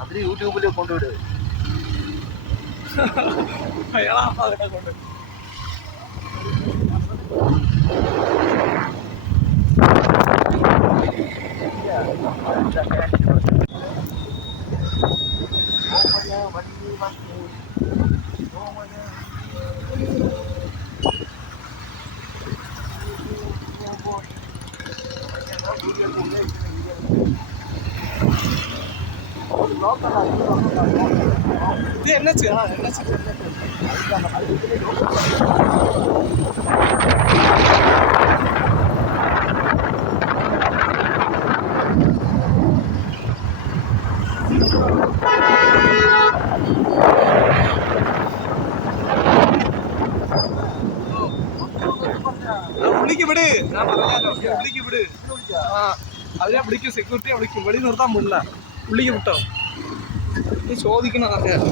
അതിന് യൂട്യൂബിൽ കൊണ്ടുവിട്. അയാളാ അതിനെ കൊണ്ട് ഇത് എന്നെ ചെയ്യാ എന്നെ ചെയ്യാ വിളിക്ക് വിട് ഞാൻ പറഞ്ഞാലോ വിളിക്ക് വിട് ആ അതിനെ വിളിക്കും സെക്യൂരിറ്റിയെ വിളിക്കും വെളി നിർത്താൻ പാടില്ല. വിളിക്ക് വിട്ടോ? നീ ചോദിക്കണം അറിയാം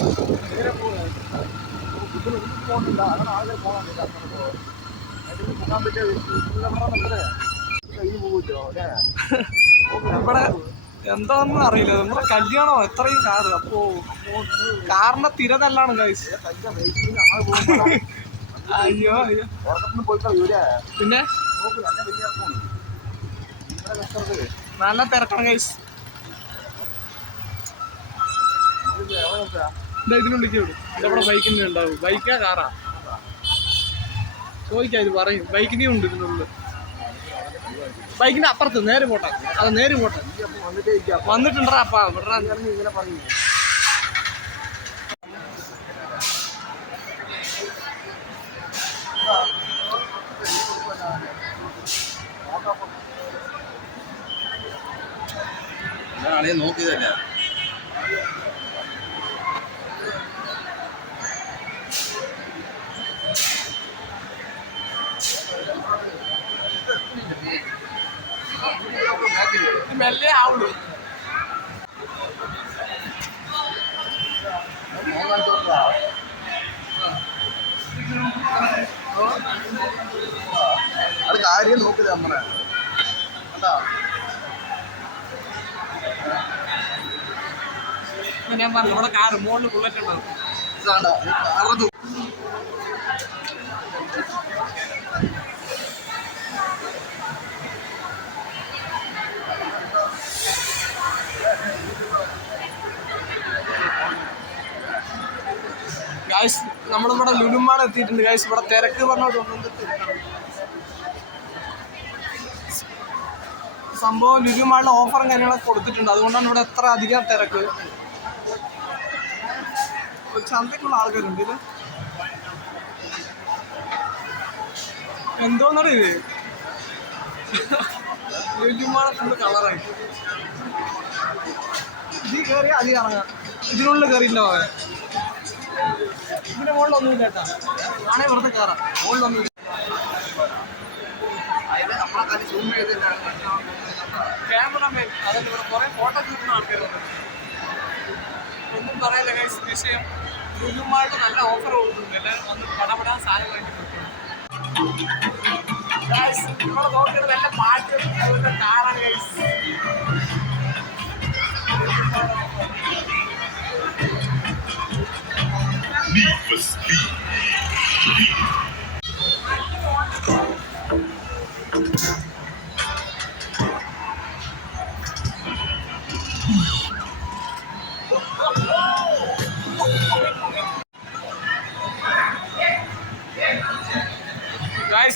ഇവിടെ എന്താണെന്ന് അറിയില്ല. നമ്മുടെ കല്യാണോ എത്രയും കാറ് അപ്പോ കാറിന്റെ തിര തല്ലാണ് ഗൈസ് അയ്യോ അയ്യോ. പിന്നെ? നല്ല തിരക്കണം ഗൈസ് ഇതാ ഇതിനുള്ളിലേക്ക് വിടും ഇതവിടെ ബൈക്കിന്റെ ഉണ്ടാവും. ബൈക്കാ കാറാ. ചോദിക്കാം ഇത് പറയും. ബൈക്കിന്റെ ഉണ്ട് ഇതിനുള്ളിൽ ബൈക്കിന്റെ അപ്പുറത്ത് നേരെ പോട്ടെ. അത് നേരെ പോട്ടെ. വന്നിട്ടുണ്ടാ അപ്പാ. ഇവിടെ ഇങ്ങനെ പറഞ്ഞു ഞാനാണെ നോക്കിയതല്ല മെല്ലെ ആവുള്ളൂ അത് കാര്യം നോക്കിയത് നമ്മളെ കേട്ടാ ഞാൻ പറഞ്ഞു ഇവിടെ കാറ് മുകളിൽ ബുള്ളറ്റ് ഉണ്ടാവും ഇതാണ്ട കാറത് ഗായ്സ് നമ്മളിവിടെ ലുലുമാട് എത്തിയിട്ടുണ്ട്. ഗായ്സ് ഇവിടെ തിരക്ക് പറഞ്ഞോണ്ട് സംഭവം ലുലുമാളിൽ ഓഫറും കാര്യങ്ങളൊക്കെ കൊടുത്തിട്ടുണ്ട്. അതുകൊണ്ടാണ് ഇവിടെ എത്ര അധികം തിരക്ക്. ചന്തയ്ക്കുള്ള ആൾക്കാരുണ്ട് ഇത്. എന്തോന്നറിയ ലുലുമാളെ ഫുള്ള് ഇതിൽ കയറി അധികം ഇറങ്ങാം. ഇതിനുള്ളിൽ കയറിയില്ല ഇതിന്റെ മുകളിലൊന്നും കേട്ടാ. ആണേ വെറുതെ കയറാം മുകളിലൊന്നും ഇല്ല. ക്യാമറമാൻ അതല്ല ഇവിടെ കുറെ ഫോട്ടോ കിട്ടുന്ന ആൾക്കാരുണ്ട് ഒന്നും പറയല്ല ഗൈസ് വിഷയം ലുലുമാളിൽ നല്ല ഓഫർ കൊടുക്കുന്നുണ്ട് എല്ലാവരും വന്ന് പടപെടാൻ സാധനം വേണ്ടി ഗൈസ് നോക്കിയത് നല്ല പാട്ട് അതുപോലെ കാറാണ് ഗൈസ് Need for Speed.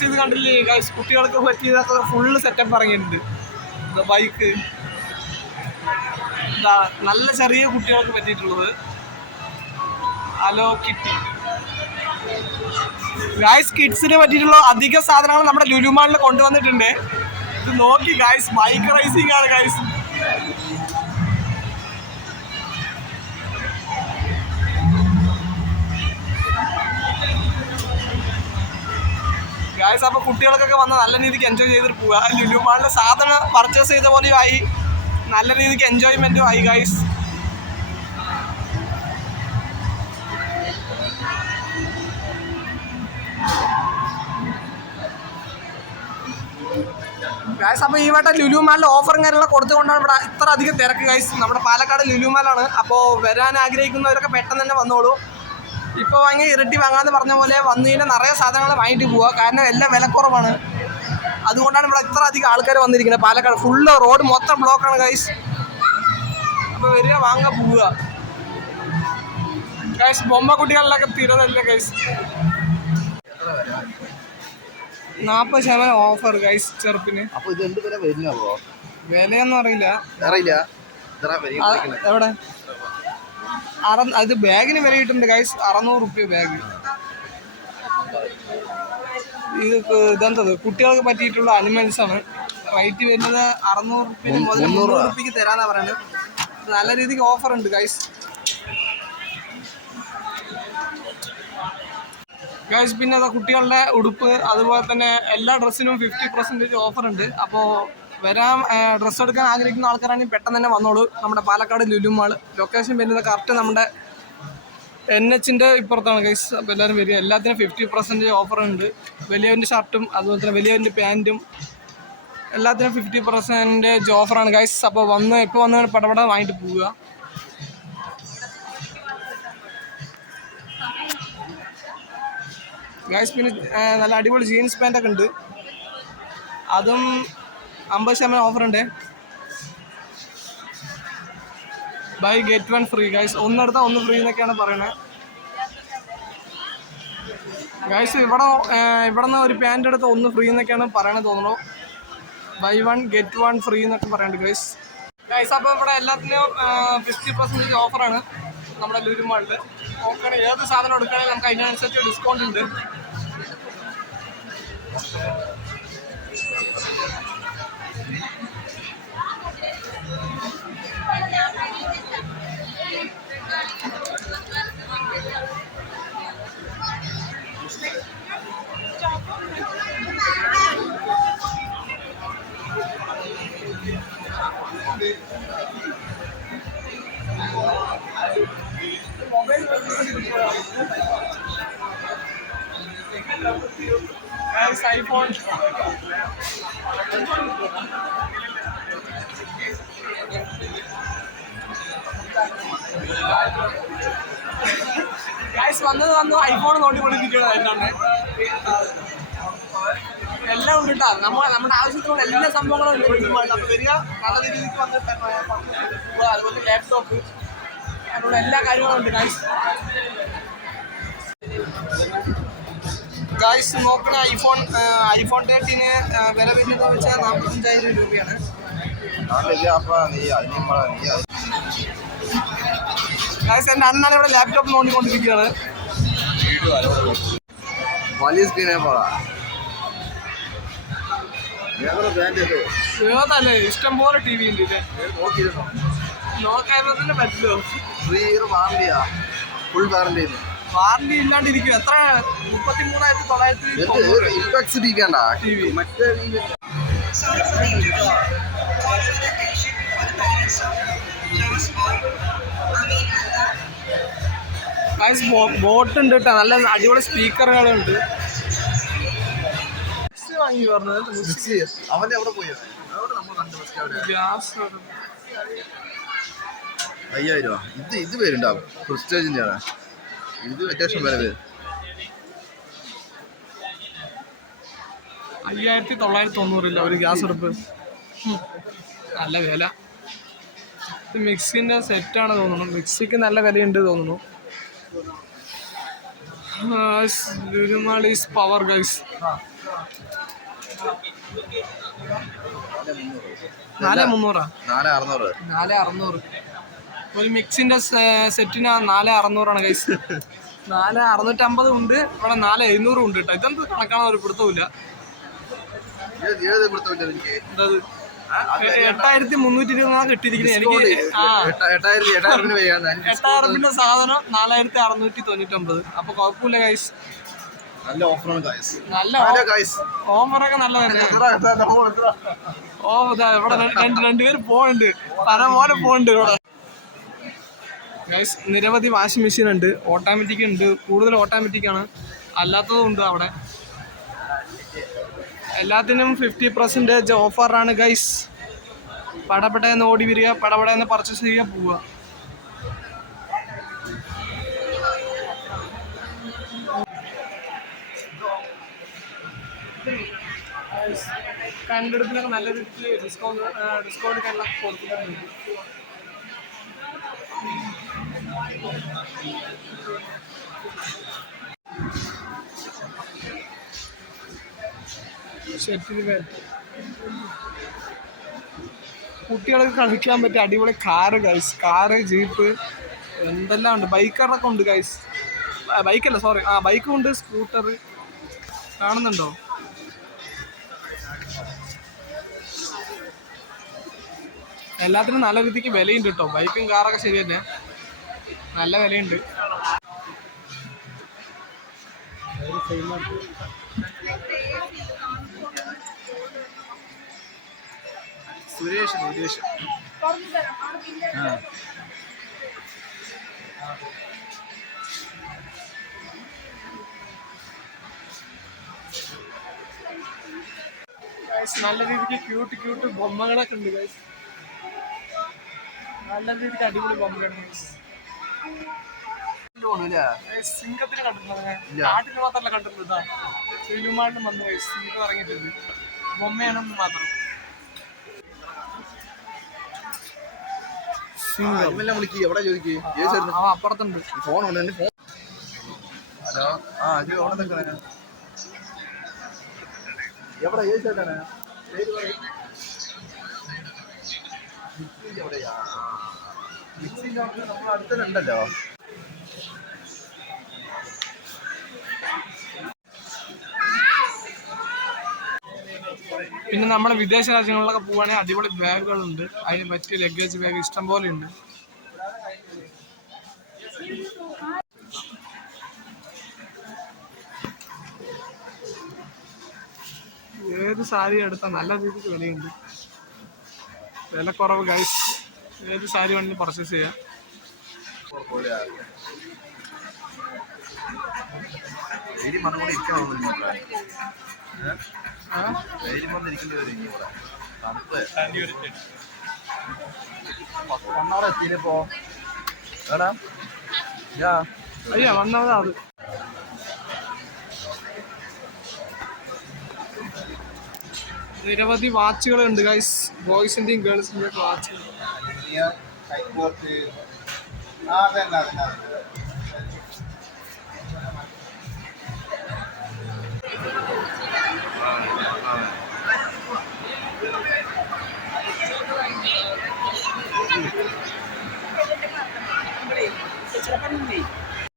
ഇത് കണ്ടില്ലേ? ഗൈസ് കുട്ടികൾക്ക് പറ്റിയതൊക്കെ ഫുള്ള് സെറ്റപ്പ് ഇറങ്ങിയിട്ടുണ്ട്. ബൈക്ക് നല്ല ചെറിയ കുട്ടികൾക്ക് പറ്റിയിട്ടുള്ളത്. അലോ കിറ്റി ഗായ്സ് കിഡ്സിന് പറ്റിയിട്ടുള്ള അധിക സാധനങ്ങൾ നമ്മുടെ ലുലുമാളിൽ കൊണ്ടുവന്നിട്ടുണ്ട്. ഇത് നോക്കി ഗായ്സ് ബൈക്ക് റൈസിംഗ് ആണ് ഗായ്സ് ഗായ്സ് അപ്പോൾ കുട്ടികൾക്കൊക്കെ വന്ന് നല്ല രീതിക്ക് എൻജോയ് ചെയ്തിട്ട് പോവുക ലുലുമാളിലെ സാധനം പർച്ചേസ് ചെയ്ത പോലെയും ആയി നല്ല രീതിക്ക് എൻജോയ്മെന്റും ആയി ഗായ്സ് ഗായ്സ് അപ്പോൾ ഈ വട്ടം ലുലുമാലിന്റെ ഓഫറും കാര്യങ്ങളൊക്കെ കൊടുത്തുകൊണ്ടാണ് ഇവിടെ ഇത്ര അധികം തിരക്ക് ഗൈസ് നമ്മുടെ പാലക്കാട് ലുലുമാലാണ് അപ്പോൾ വരാൻ ആഗ്രഹിക്കുന്നവരൊക്കെ പെട്ടെന്ന് തന്നെ വന്നോളൂ. ഇപ്പോൾ വാങ്ങി ഇരട്ടി വാങ്ങാമെന്ന് പറഞ്ഞ പോലെ വന്നു കഴിഞ്ഞാൽ നിറയെ സാധനങ്ങൾ വാങ്ങിയിട്ട് പോവുക കാരണം എല്ലാം വിലക്കുറവാണ്. അതുകൊണ്ടാണ് ഇവിടെ ഇത്ര അധികം ആൾക്കാർ വന്നിരിക്കുന്നത്. പാലക്കാട് ഫുള്ള് റോഡ് മൊത്തം ബ്ലോക്കാണ് ഗൈസ് അപ്പോൾ വരിക വാങ്ങാൻ പോവുക. ഗൈസ് ബൊമ്മ കുട്ടികളിലൊക്കെ തീരുന്നില്ല ഗൈസ് നാൽപ്പത് ശതമാനം ഓഫർ ഗൈസ് ചെറുപ്പിന്. അപ്പൊ ഇത് എന്ത് വില വരുന്നോ വിലയൊന്നും അറിയില്ല. അറിയില്ല. എവിടെ? അറ അത് ബാഗിന് വില കിട്ടുന്നുണ്ട് ഗൈസ് അറുന്നൂറ് റുപ്യ ബാഗ്. ഇത് ഇതെന്തത്? കുട്ടികൾക്ക് പറ്റിയിട്ടുള്ള അനിമൽസ് ആണ്. റേറ്റ് വരുന്നത് അറുന്നൂറ് റുപ്യ മുതൽ മുന്നൂറ് റുപ്യക്ക് തരാന്നാ പറയുന്നത് നല്ല രീതിക്ക് ഓഫർ ഉണ്ട് ഗൈസ് ഗൈസ് പിന്നെ കുട്ടികളുടെ ഉടുപ്പ് അതുപോലെ തന്നെ എല്ലാ ഡ്രസ്സിനും ഫിഫ്റ്റി പെർസെന്റേജ് ഓഫർ ഉണ്ട്. അപ്പോൾ വരാൻ ഡ്രസ്സ് എടുക്കാൻ ആഗ്രഹിക്കുന്ന ആൾക്കാരാണെങ്കിൽ പെട്ടെന്ന് തന്നെ വന്നോളൂ. നമ്മുടെ പാലക്കാട് ലുലുമാൾ ലൊക്കേഷൻ വരുന്നത് കറക്റ്റ് നമ്മുടെ എൻ എച്ചിന്റെ ഇപ്പുറത്താണ് ഗൈസ് അപ്പോൾ എല്ലാവരും വരിക. എല്ലാത്തിനും ഫിഫ്റ്റി പെർസെന്റേജ് ഓഫർ ഉണ്ട്. വലിയവന്റെ ഷർട്ടും അതുപോലെ തന്നെ വലിയവന്റെ പാന്റും എല്ലാത്തിനും ഫിഫ്റ്റി പെർസെന്റേജ് ഓഫറാണ് ഗൈസ് അപ്പോൾ വന്ന് ഇപ്പോൾ വന്ന് പടപട വാങ്ങിയിട്ട് പോവുക. ഗൈസ് പിന്നെ നല്ല അടിപൊളി ജീൻസ് പാന്റൊക്കെ ഉണ്ട്. അതും അമ്പത് ശതമാനം ഓഫർ ഉണ്ട്. Buy get one free guys ഒന്നെടുത്താൽ ഒന്ന് ഫ്രീ എന്നൊക്കെയാണ് പറയുന്നത് ഗൈസ് ഇവിടെ ഇവിടെ നിന്ന് ഒരു പാന്റ് എടുത്ത് ഒന്ന് ഫ്രീ എന്നൊക്കെയാണ് പറയണത് തോന്നുന്നു. Buy one get one free എന്നൊക്കെ പറയുന്നുണ്ട് ഗൈസ് ഗൈസ് അപ്പോൾ ഇവിടെ എല്ലാത്തിനും ഫിഫ്റ്റി പെർസെന്റേജ് ഓഫറാണ് നമ്മുടെ ലൂരുമാളിൽ നോക്കണേ ഏത് സാധനം എടുക്കുകയാണെങ്കിൽ നമുക്ക് അതിനനുസരിച്ച് ഡിസ്കൗണ്ട് ഉണ്ട്. Thank you. ആവശ്യത്തിനുള്ള എല്ലാ സംഭവങ്ങളും ഉണ്ട് വീട്ടിലുമായിട്ട്. അപ്പോൾ വരിക. നല്ല രീതിക്ക് വന്നിട്ട്. അതുപോലെ ലാപ്ടോപ്പ് അതിനുള്ള എല്ലാ കാര്യങ്ങളും ഉണ്ട് ഗൈസ് ഗൈസ് നോക്കണ ഐഫോൺ ഐഫോൺ തേർട്ടീന് വില വരുന്നത് വെച്ചാൽ നാൽപ്പത്തഞ്ചായിരം രൂപയാണ്. എന്റെ അണ്ണാണ് ഇവിടെ ലാപ്ടോപ്പ് നോക്കിക്കൊണ്ടിരിക്കുകയാണ്. വലിയ സ്ക്രീനെ പോടാ ഏതല്ലേ ഇഷ്ടം പോലെ ടി വി ഉണ്ട് ഇല്ലേ നോക്കിയിരുന്നോ? നോക്കായപ്പോൾ തന്നെ പറ്റുമോ ഫ്രീ ഇയർ വാറണ്ടിയാ ഫുൾ വാറണ്ടി വാറണ്ടി ഇല്ലാണ്ടിരിക്കും എത്ര മുപ്പത്തി മൂന്നായിരത്തി തൊള്ളായിരത്തി എന്ത്? ഇമ്പക്സ് ടി വി ഉണ്ടാ ടി വി മറ്റേ TV ഗായ്സ് ബോട്ട് ഉണ്ട് കേട്ടോ. നല്ല അടിപൊളി സ്പീക്കറുകളുണ്ട് വാങ്ങി പറഞ്ഞത്. മിക്സി അവന്റെ അവിടെ പോയോ? അവിടെ നമ്മൾ കണ്ടു ഫസ്റ്റ് അവിടെ. ഗ്യാസ് അയ്യായിരം രൂപ. ഇത് ഇത് പേരുണ്ടാവും. പ്രസ്റ്റേജിന്റെ ആണ്. ഇത് അത്യാവശ്യം വില പേര് അയ്യായിരത്തി തൊള്ളായിരത്തി തൊണ്ണൂറില്ല. ഒരു ഗ്യാസ് അടുപ്പ് നല്ല വില. മിക്സിന്റെ സെറ്റ് സെറ്റാണ് തോന്നുന്നു. മിക്സിക്ക് നല്ല വിലയുണ്ട് തോന്നുന്നു. ലുലുമാളീസ് പവർ ഗൈസ് നാല് മുന്നൂറാ? നാല് അറുന്നൂറ്. നാല് അറുന്നൂറ്. ഒരു മിക്സിന്റെ സെറ്റിന് നാല് അറുന്നൂറാണ് കൈസ് നാല് അറുന്നൂറ്റമ്പത് ഉണ്ട് ഇവിടെ നാല് എഴുന്നൂറും ഉണ്ട് കേട്ടോ ഇതെന്ത് കണക്കാണ് ഒരു പിടുത്തമില്ല എട്ടായിരത്തി മുന്നൂറ്റി ഇരുപതാണ് കിട്ടിയിരിക്കുന്നത്. എനിക്ക് എട്ടായിരത്തിന്റെ സാധനം നാലായിരത്തി അറുന്നൂറ്റി തൊണ്ണൂറ്റൊമ്പത്. അപ്പൊ കുഴപ്പമില്ല ഗൈസ് നല്ല ഓഫറാണ് ഗൈസ് നല്ല ഗൈസ് ഓഫറൊക്കെ നല്ല ഓ ഇതാ ഇവിടെ രണ്ട് രണ്ട് രണ്ടുപേര് പോണുണ്ട് പരമോനെ പോണുണ്ട് ഇവിടെ. ഗൈസ് നിരവധി വാഷിംഗ് മെഷീൻ ഉണ്ട്. ഓട്ടോമാറ്റിക് ഉണ്ട്. കൂടുതൽ ഓട്ടോമാറ്റിക് ആണ്. അല്ലാത്തതും ഉണ്ട് അവിടെ. എല്ലാത്തിനും ഫിഫ്റ്റി പെർസെന്റേജ് ഓഫറാണ് ഗൈസ് പടപടയെന്ന് ഓടി വരിക പടപടയെന്ന് പർച്ചേസ് ചെയ്യുക പോവുക. കണ്ടെടുപ്പിനൊക്കെ നല്ല രീതിയിൽ ഡിസ്കൗണ്ട് ഡിസ്കൗണ്ട് കാര്യങ്ങളൊക്കെ കൊടുക്കുന്നുണ്ട് ബാറ്റ് കുട്ടികൾക്ക് കളിക്കാൻ പറ്റിയ അടിപൊളി കാറ് ഗൈസ് കാറ് ജീപ്പ് എന്തെല്ലാം ഉണ്ട്? ബൈക്കറൊക്കെ ഉണ്ട് ഗൈസ് ബൈക്കല്ല സോറി ആ ബൈക്കും ഉണ്ട് സ്കൂട്ടർ കാണുന്നുണ്ടോ? എല്ലാത്തിനും നല്ല രീതിക്ക് വിലയുണ്ട് കേട്ടോ ബൈക്കും കാറൊക്കെ ശരി തന്നെ. നല്ല വിലയുണ്ട്. സുരേഷ് നല്ല രീതിക്ക് ക്യൂട്ട് ക്യൂട്ട് ബൊമ്മകളൊക്കെ ഉണ്ട് ഗൈസ് നല്ല രീതിക്ക് അടിപൊളി ബോംബാണ് സിംഗത്തിന് കണ്ടിട്ടുള്ളത്. നാട്ടിൽ മാത്രമല്ല കണ്ടിട്ടുള്ളത് ഇതാ. വന്ന് സിംഗം ഇറങ്ങിയിട്ടുണ്ട്. ബൊമ്മയാണ് മാത്രം. അപ്പുറത്തുണ്ട്. Phone phone hello? ആ ഇത് അവിടെ നിൽക്കണേ. എവിടെ? ഏത് ചേട്ടാണ് പേര് പറയും. എവിടെയാ? അവിടെ നമ്മൾ പിന്നെ നമ്മുടെ വിദേശ രാജ്യങ്ങളിലൊക്കെ പോവുകയാണെങ്കിൽ അടിപൊളി ബാഗുകളുണ്ട്. അതിന് പറ്റിയ ലഗേജ് ബാഗ് ഇഷ്ടം പോലെ ഉണ്ട്. ഏത് സാരി എടുത്താൽ നല്ല രീതിക്ക് വിലയുണ്ട്. വില കുറവ് ഗൈസ് ഏത് സാരി വേണമെങ്കിലും പർച്ചേസ് ചെയ്യാം. അയ്യോ വന്നതാ അത്. നിരവധി വാച്ചുകൾ ഉണ്ട് ഗൈസ് ബോയ്സിന്റെയും ഗേൾസിന്റെയും വാച്ചുകൾ കൈക്കോട്ട് ആ അതന്നെ അതന്നെ അതന്നെ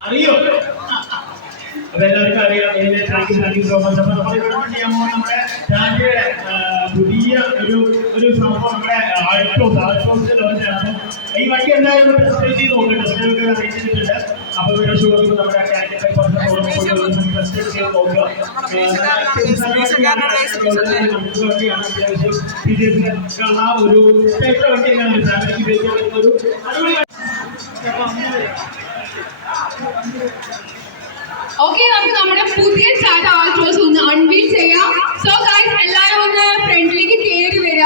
അറിയോ? അപ്പൊ എല്ലാവർക്കും അറിയാം. ഏത് thank you thank you so much അപ്പൊ നമ്മൾ ഇവിടെ ചെയ്യാൻ പോകുന്ന നമ്മുടെ രാജ്യയുടെ ആ, പുതിയ ഒരു ഒരു സംഭവം നമ്മുടെ ആൾട്ടോസ് ആൾട്ടോസിന്റെ ലോഞ്ചാണ് ഈ വണ്ടി എന്തായാലും ടെസ്റ്റ് ചെയ്ത് നോക്കുക ടെസ്റ്റ് ചെയ്തിട്ടുണ്ട്. അപ്പൊ വീഡിയോ നമ്മുടെ ടെസ്റ്റ് ചെയ്ത് നോക്കുക. ആ ഒരു ടൈപ്പ് വണ്ടിയാണ് ഫാമിലിക്ക് ഉപയോഗിക്കാൻ പറ്റുന്ന ഒരു അടിപൊളി ഓക്കെ നമുക്ക് നമ്മുടെ പുതിയ ചാറ്റ് ആൾട്രോസ് ഒന്ന് അൺവീൽ ചെയ്യാം. സോ ഗൈസ് എല്ലാവരും ഒന്ന് ഫ്രണ്ടിലേക്ക് കയറി വരിക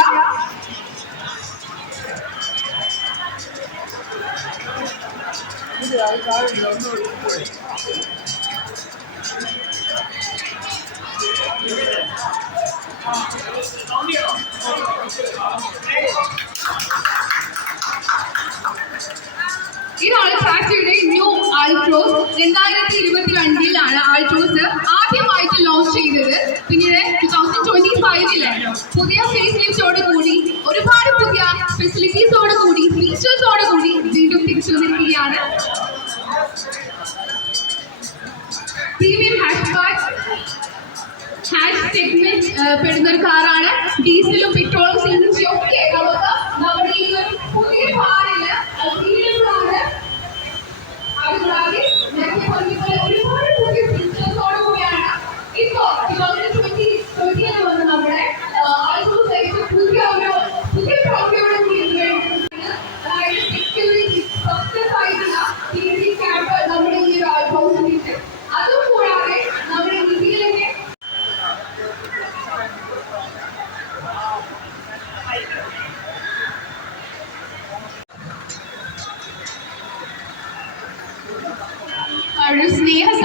ഇതാണ് ഫാക്ടറിയുടെ ന്യൂ ആൾട്രോസ്. രണ്ടായിരത്തി ഇരുപത്തി രണ്ടിലാണ് ആൾട്രോസ് ആദ്യമായിട്ട് ലോഞ്ച് ചെയ്തത്. പിന്നീട് ടു തൗസൻഡ് ട്വന്റി ഫൈവിലാണ് പുതിയ ഫേസ് ലിഫ്റ്റോട് കൂടി ഒരുപാട് പുതിയ ഫെസിലിറ്റീസോട് കൂടി ഫീച്ചേഴ്സോട് കൂടി വീണ്ടും തിരിച്ചു വന്നിരിക്കുകയാണ് premium hash card hash segment പെടുന്ന ഒരു കാറാണ് ഡീസലും പെട്രോളും സിലിണ്ടറും ഒക്കെ നമുക്ക്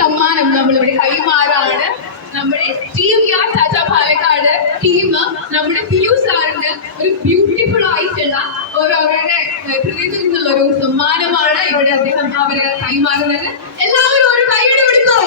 സമ്മാനം നമ്മളിവിടെ കൈമാറാണ്. നമ്മുടെ ടീം യാ ടാറ്റ പാലക്കാട് ടീം. നമ്മുടെ പിയു സാറിന് ഒരു ബ്യൂട്ടിഫുൾ ആയിട്ടുള്ള ഒരു അവരുടെ ഹൃദയത്തിൽ നിന്നുള്ള ഒരു സമ്മാനമാണ് ഇവിടെ അദ്ദേഹം അവർ കൈമാറുന്നത് എല്ലാവരും ഒരു കൈയ്യടി കൊടുക്കോ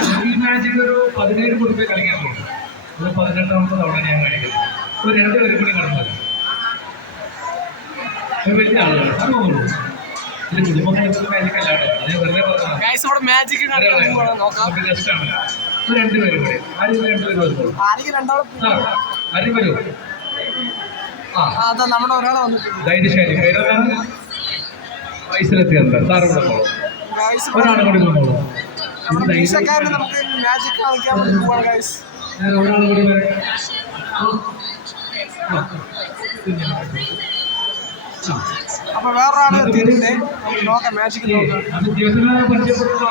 ഞാൻ ഈ മാച്ചിൽ ഒരു പതിനേഴ് കുടുംബേ കളിക്കാൻ പോകും. അത് പതിനെട്ടാമത്തെ തവണ ഞാൻ കളിക്കുന്നത് ഒരു രണ്ട് പേരും കൂടി കടന്നത് വലിയ ആളുകൾ ഇത് കളിക്കുന്ന മാജിക് അത് വെറുതെ കൂടി. ആരും രണ്ടുപേരും വരുമ്പോൾ ആരും വരൂ? ധൈര്യശാലി. പേരെന്താണ്? ഗൈസ് ഒരാളും കൂടി വന്നോളൂ. നമ്മുടെ മീശക്കാരന് നമുക്ക് മാജിക് കളിക്കാൻ വേണ്ടി പോവാണ് ഗൈസ് അപ്പൊ വേറൊരാൾ എത്തിയിട്ടുണ്ട്. നമുക്ക് നോക്കാം മാജിക് ഈ പരിചയപ്പെടുന്ന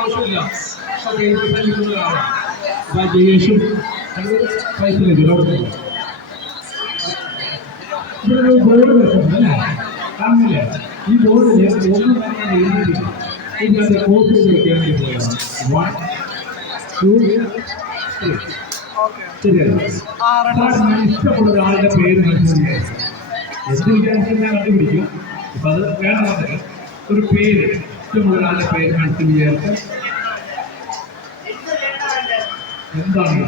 ഒരാളാണ്. അപ്പൊ ജയേഷും അത് വയസ്സിലേക്ക് ബോർഡ് വെച്ചിട്ടുണ്ട് അല്ലേ? കാണുന്നില്ലേ? ഈ ബോർഡിൽ ഒന്നും തന്നെ എഴുതിയിട്ടില്ല ഇതിന്റെ the വെക്കാൻ വേണ്ടി game ആ റെഡ് സാർ ഞാൻ ഇഷ്ടമുള്ള ഒരാളുടെ പേര് മനസ്സിലാക്കി എന്ത് വിചാരിച്ചാൽ ഞാൻ കണ്ടുപിടിക്കും അപ്പൊ അത് വേണമെന്നില്ല ഒരു പേര് ഇഷ്ടമുള്ള ഒരാളുടെ പേര് മനസ്സിൽ വിചാരിച്ച് എന്താണ്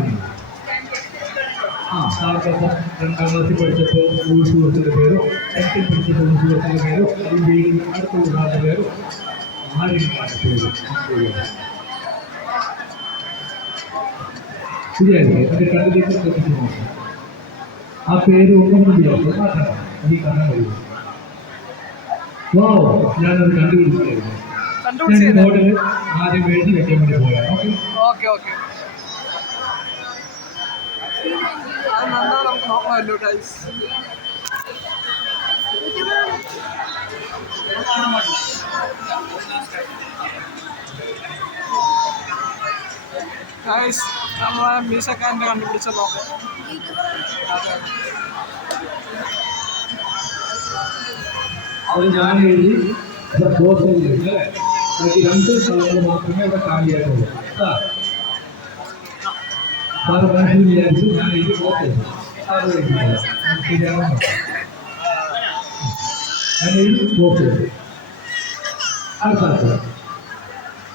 ആ സാർക്കൊപ്പം രണ്ടാം ക്ലാസ്സിൽ പഠിച്ചപ്പോൾ ഒരു സുഹൃത്തിന്റെ പേരോ എട്ടിൽ പഠിച്ചപ്പോൾ ഒരു സുഹൃത്തിന്റെ പേരോ അല്ലെങ്കിൽ അടുത്തുള്ള ഒരാളുടെ പേര് ശരിയായില്ലേ അത് കണ്ടിലേക്ക് ശ്രദ്ധിച്ചു നോക്കാം ആ പേര് ഒന്നും വിചാരിച്ചു മാറ്റണം ഈ കാണാൻ കഴിയും വോ ഞാനത് കണ്ടുപിടിച്ചായിരുന്നു ഞാൻ ബോർഡിൽ ആദ്യം എഴുതി വെക്കാൻ വേണ്ടി പോയാണ് ഓക്കെ ഓക്കെ നമുക്ക് നോക്കണമല്ലോ ഗൈസ് ഗൈസ് നമ്മളെ മീശക്കാരന്റെ കണ്ടുപിടിച്ച നോക്കാം അതെ അത് ഞാൻ എഴുതി പോസ്റ്റ് ചെയ്തു അല്ലേ? ബാക്കി രണ്ട് സ്ഥലങ്ങൾ മാത്രമേ ഇവിടെ കാലിയായിട്ടുള്ളൂ ആ. സാറ് മനസ്സിൽ വിചാരിച്ചു ഞാൻ എഴുതി പോസ്റ്റ് ചെയ്തു. സാറ് എഴുതിയില്ല. ശരിയാണോ ഞാൻ എഴുതി പോസ്റ്റ് ആൾക്ക്.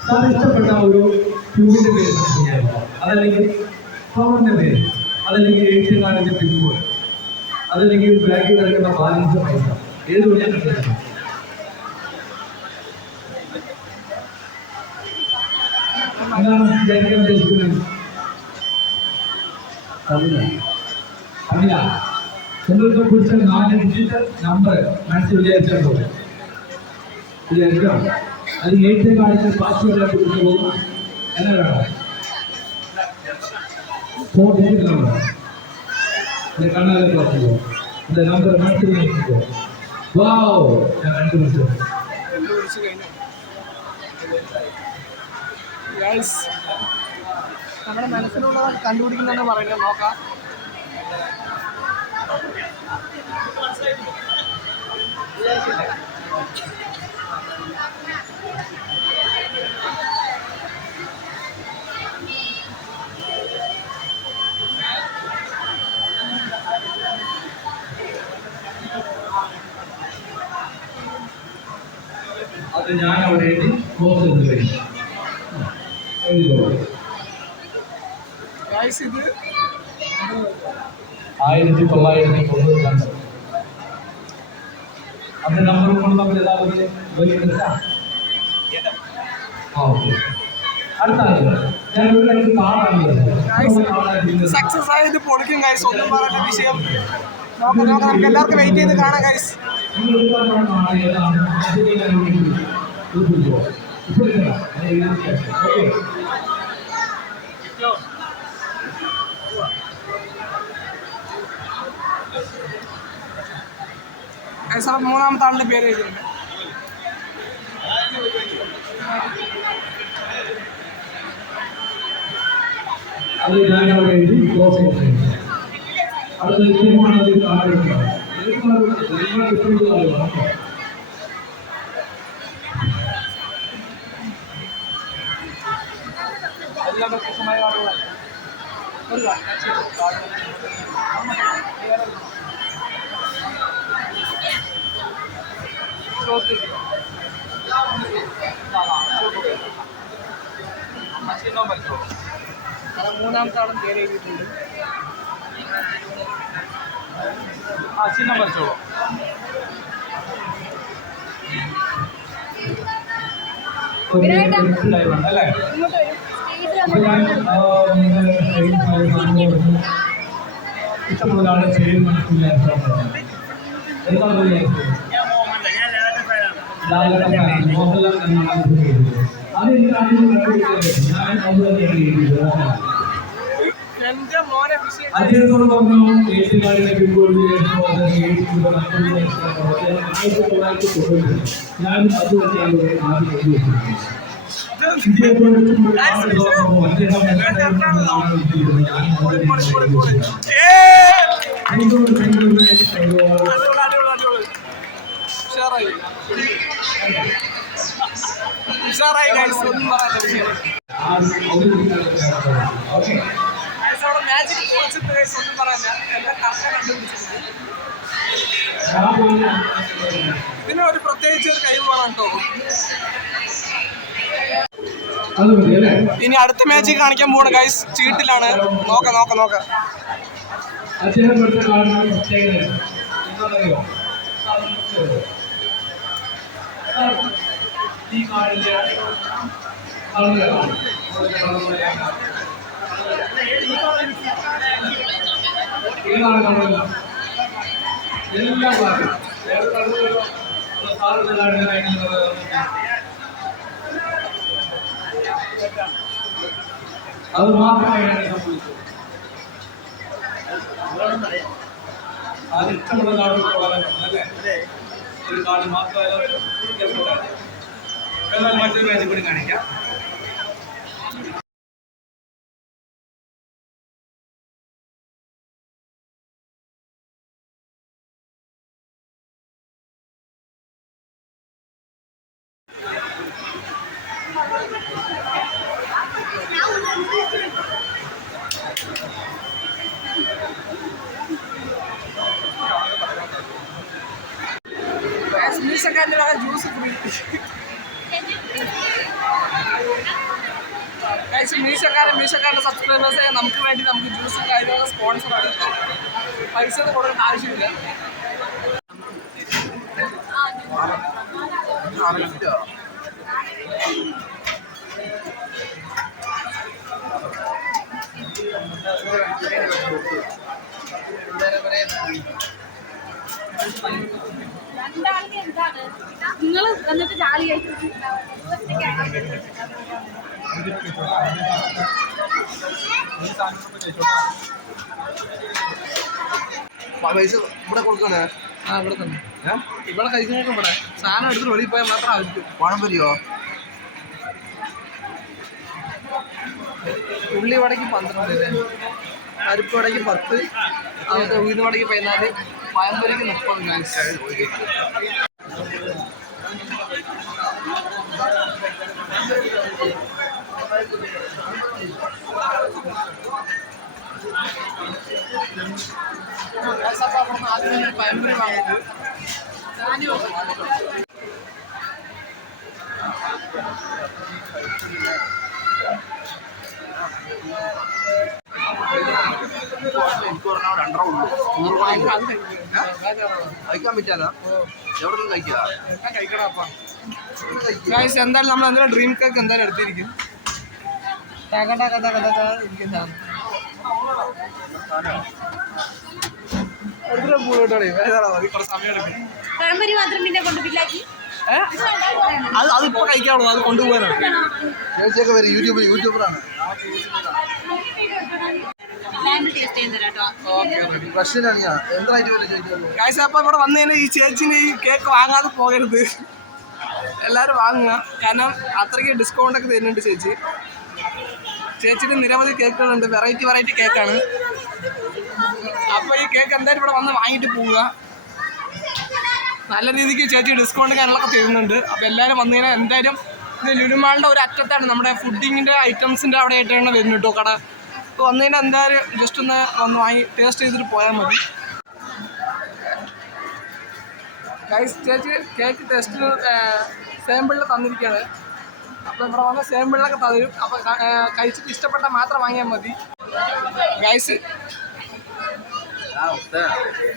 സാർ ഇഷ്ടപ്പെട്ട ഒരു ട്യൂബിന്റെ പേര് അതല്ലെങ്കിൽ പവറിന്റെ പേര് അതല്ലെങ്കിൽ എഴുത്തുകാരന്റെ പിൻകോഡ് അതല്ലെങ്കിൽ ബാങ്കിൽ കിടക്കുന്ന ബാലൻസ് പൈസ ഏത് വഴിയാ കിട്ടുന്നത് എന്താണ് വിചാരിക്കാൻ ഉദ്ദേശിക്കുന്നത്? നിങ്ങൾക്ക് പിടിച്ച നാല് ഡിജിറ്റ് നമ്പർ മനസ്സിൽ വിചാരിച്ചാൽ പോലെ വിചാരിക്കാം അത് ഏറ്റവും കാണിച്ച പാസ്വേഡിലേക്ക് പിടിച്ചു പോകും എന്നാ വേണം ഫോർ ഡിജിറ്റ് നമ്പർ അത് കാണാതെ പാസ്വേഡ് இந்த நம்பரை മനസ്സിൽ നോക്കിക്കോ വാവ് ഞാൻ കണ്ടുപിടിച്ചു കണ്ടുപിടിച്ച് കഴിഞ്ഞു ഗൈസ് നമ്മുടെ മനസ്സിലുള്ളത് കണ്ടുപിടിക്കുന്നെന്ന് പറയുന്നത് നോക്കാം അത് ഞാൻ അവിടെ എഴുതി ക്ലോസ് ചെയ്ത് കഴിഞ്ഞു ആയിരത്തി തൊള്ളായിരത്തി തൊണ്ണൂറ്റി യഥാർത്ഥത്തിൽ വലിയെടുക്കാം ആ ഓക്കെ. അടുത്ത ആൾ ഞാൻ ഇവിടെ സക്സസ് ആയത് പൊളിക്കും ഗൈസ് ഒന്നും പറയേണ്ട വിഷയം. നമുക്ക് എല്ലാവർക്കും വെയിറ്റ് ചെയ്ത് കാണാം ഗൈസ് ഒരുപാട് ഏതാണ് അതിനെ ഗൈസ് അപ്പോൾ മൂന്നാമത്തെ ആളുടെ പേര് എഴുതിയിട്ടുണ്ട്. അത് ഞാൻ അവിടെ എഴുതി ക്ലോസ് ചെയ്തു അടുത്ത തീരുമാനം അതിൽ താഴെയുണ്ടാവും നിങ്ങൾ നിങ്ങൾ ഇപ്പോഴും അറിയണം കേട്ടോ എല്ലാം വ്യത്യസ്തമായ കാർഡുകളാണ് ഒരു കാർഡ് ചോദ്യം മൂന്നാമത്തെ ആളും പേര് എഴുതിയിട്ടുണ്ട് ആ ചിഹ്നം വരച്ചോളൂ അല്ലേ? അപ്പോൾ ഞാൻ ആ, നിങ്ങളുടെ കയ്യിൽ പോയി കാണുമ്പോൾ ഇഷ്ടമുള്ളതാണ് പേര് മനസ്സിലായി എന്താണ് മോഹൻലാൽ എന്നാണ്. അത് എനിക്ക് ആദ്യം കണ്ടുപിടിക്കാൻ ഞാൻ അത് തന്നെയാണ് എഴുതിയത് എന്റെ മോനെ വിഷയം അദ്ദേഹത്തോട് പറഞ്ഞു ഏഷ്യക്കാരുടെ പിൻകോടിയിൽ ആയിരത്തി തൊള്ളായിരത്തി തൊണ്ണൂറ് ഞാൻ അത് തന്നെയാണ് ആദ്യം എഴുതി വെച്ചിരിക്കുന്നത് ഇദ്ദേഹത്തോട് അദ്ദേഹം എനിക്കോട് പെൺകുട്ടികളെ അടിപൊളി അടിപൊളി അടിപൊളി. ഉഷാറായി. ഉഷാറായി ഓക്കെ. അവിടെ magic പൊളിച്ചിട്ട് guys ഒന്നും പറയാനില്ല. എല്ലാം കറക്റ്റ് കണ്ടുപിടിച്ചിട്ടുണ്ട്. ഇതിന് ഒരു പ്രത്യേകിച്ച് ഒരു കഴിവ് വേണം കേട്ടോ ഇനി അടുത്ത മാച്ച് കാണിക്കാൻ പോണ ഗൈസ് ചീട്ടിലാണ്. നോക്ക നോക്ക നോക്ക. ഈ കളറുകൾ? എല്ലാ കളറും ഏത് കളറുകളോ സാറിന്റെ കാർഡിനായിട്ടുള്ളത് അത് മാത്രമാണ് സംഭവിച്ചത് അത് ഇഷ്ടമുള്ള കാർഡ് വളരെ അല്ലേ ഒരു കാർഡ് മാത്രമല്ല എന്നാൽ മറ്റൊരു മാച്ച് കൂടി കാണിക്കാം മീശക്കാരന്റെ വക ജ്യൂസ് ഫ്രീ ഗൈസ് മീശക്കാരൻ മീശക്കാരന്റെ സബ്സ്ക്രൈബേഴ്സ് നമുക്ക് വേണ്ടി നമുക്ക് ജ്യൂസും കാര്യങ്ങളൊക്കെ സ്പോൺസറാണ് പൈസ ഒന്നും കൊടുക്കേണ്ട ആവശ്യമില്ല രണ്ടാളിന് എന്താണ്? നിങ്ങൾ എന്നിട്ട് ജാലി കഴിച്ചിട്ട് പൈസ ഇവിടെ കൊടുക്കണേ? ആ ഇവിടെ തന്നെ. ഇവിടെ കഴിക്കുന്നൊക്കെ ഇവിടെ. സാധനം എടുത്ത് വെളിയിൽ പോയാൽ മാത്രം ആവശ്യം പണം വരിയോ ഉള്ളി വടയ്ക്ക് പന്ത്രണ്ട് പരിപ്പ് വടയ്ക്ക് പത്ത് അതൊക്കെ ഉഴുന്ന് വടയ്ക്ക് പതിനാല് പഴംപൊരിക്ക് മുപ്പത് ഗൈസ് ആദ്യം പഴംപൊരി വാങ്ങിയത് എനിക്ക് പറഞ്ഞാൽ രണ്ടര ഉള്ളൂ നൂറ് രൂപ കഴിക്കാൻ പറ്റാനാ എവിടെ നിന്ന് കഴിക്കുക ഗൈസ് എന്തായാലും നമ്മൾ എന്തായാലും ഡ്രീം കേക്ക് എന്തായാലും എടുത്തിരിക്കും? അത് അതിപ്പോ കഴിക്കാവുള്ളൂ അത് കൊണ്ടുപോകാനാണ്. ചേച്ചിയൊക്കെ വരും യൂട്യൂബ് യൂട്യൂബറാണ് സാമ്പിൾ ടേസ്റ്റ് ചെയ്യുന്ന കേട്ടോ റഷ്യനാണ് ഞാൻ എന്തായിട്ട് വരെ ചോദിക്കുന്നത് ഗൈസ് അപ്പൊ ഇവിടെ വന്നു കഴിഞ്ഞാൽ ഈ ചേച്ചിന് ഈ കേക്ക് വാങ്ങാതെ പോകരുത്. എല്ലാവരും വാങ്ങുക. കാരണം അത്രയ്ക്ക് ഡിസ്കൗണ്ട് ഒക്കെ തരുന്നുണ്ട് ചേച്ചി. ചേച്ചിയുടെ നിരവധി കേക്കുകളുണ്ട് വെറൈറ്റി വെറൈറ്റി കേക്കാണ് അപ്പൊ ഈ കേക്ക് എന്തായാലും ഇവിടെ വന്ന് വാങ്ങിയിട്ട് പോവുക. നല്ല രീതിക്ക് ചേച്ചി ഡിസ്കൗണ്ട് കാര്യങ്ങളൊക്കെ തരുന്നുണ്ട്. അപ്പൊ എല്ലാരും വന്നു കഴിഞ്ഞാൽ എന്തായാലും ഇത് ലുലുമാളിന്റെ ഒരു അറ്റത്താണ്. നമ്മുടെ ഫുഡിങ്ങിന്റെ ഐറ്റംസിന്റെ അവിടെ ആയിട്ടാണ് വരുന്നത് കേട്ടോ കട. അപ്പോൾ വന്നു എന്തായാലും ജസ്റ്റ് ഒന്ന് ഒന്ന് വാങ്ങി ടേസ്റ്റ് ചെയ്തിട്ട് പോയാൽ മതി. ഗൈസ് ചേച്ചി കേക്ക് ടെസ്റ്റിന് സാമ്പിളിൽ തന്നിരിക്കുകയാണ് അപ്പോൾ ഇവിടെ വന്ന സാമ്പിളിലൊക്കെ തരും. അപ്പോൾ കഴിച്ചിട്ട് ഇഷ്ടപ്പെട്ട മാത്രം വാങ്ങിയാൽ മതി. ഗൈസ്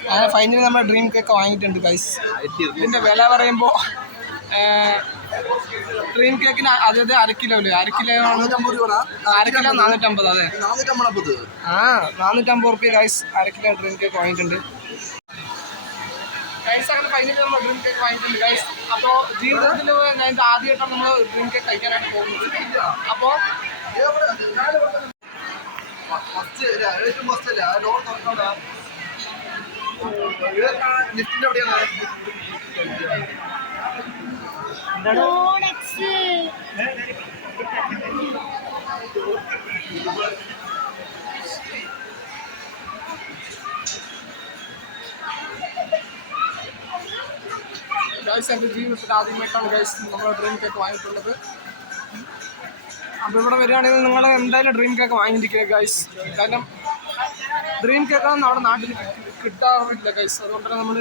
അങ്ങനെ ഫൈനലി നമ്മുടെ ഡ്രീം കേക്ക് വാങ്ങിയിട്ടുണ്ട് ഗൈസ് ഇതിന്റെ വില പറയുമ്പോൾ ഡ്രീം കേക്കിന് അതായത് അര കിലോ അല്ലേ അര കിലോ നാനൂറ്റമ്പത് അതെ നാനൂറ്റമ്പത് ആ നാനൂറ്റമ്പത് റുപ്യ ഗൈസ് അര കിലോ ഡ്രീം കേക്ക് വാങ്ങിയിട്ടുണ്ട് ഗൈസ് അങ്ങനെ പതിനഞ്ച് നമ്മൾ ഡ്രീം കേക്ക് വാങ്ങിയിട്ടുണ്ട് ഗൈസ് അപ്പോൾ ജീവിതത്തിൽ ഞാൻ ആദ്യമായിട്ടാണ് നമ്മൾ ഡ്രീം കേക്ക് കഴിക്കാനായിട്ട് പോകുന്നത് അപ്പോൾ ഏറ്റവും ഫസ്റ്റ് അല്ലേ ആ ഡോർ തുറക്കണ്ട ലിഫ്റ്റിന്റെ എവിടെയാണ് ഡോണറ്റ്സ് ഗൈസ് എന്റെ ജീവിതത്തിൽ ആദ്യമായിട്ടാണ് ഗൈസ് നമ്മൾ ഡ്രീം കേക്ക് വാങ്ങിയിട്ടുള്ളത്. അപ്പോൾ ഇവിടെ വരികയാണെങ്കിൽ നിങ്ങൾ എന്തായാലും ഡ്രീം കേക്ക് വാങ്ങിയിരിക്കുക ഗൈസ് കാരണം ഡ്രീം കേക്കാണ് നമ്മുടെ നാട്ടിൽ കിട്ടാറില്ല ഗൈസ് അതുകൊണ്ട് തന്നെ നമ്മൾ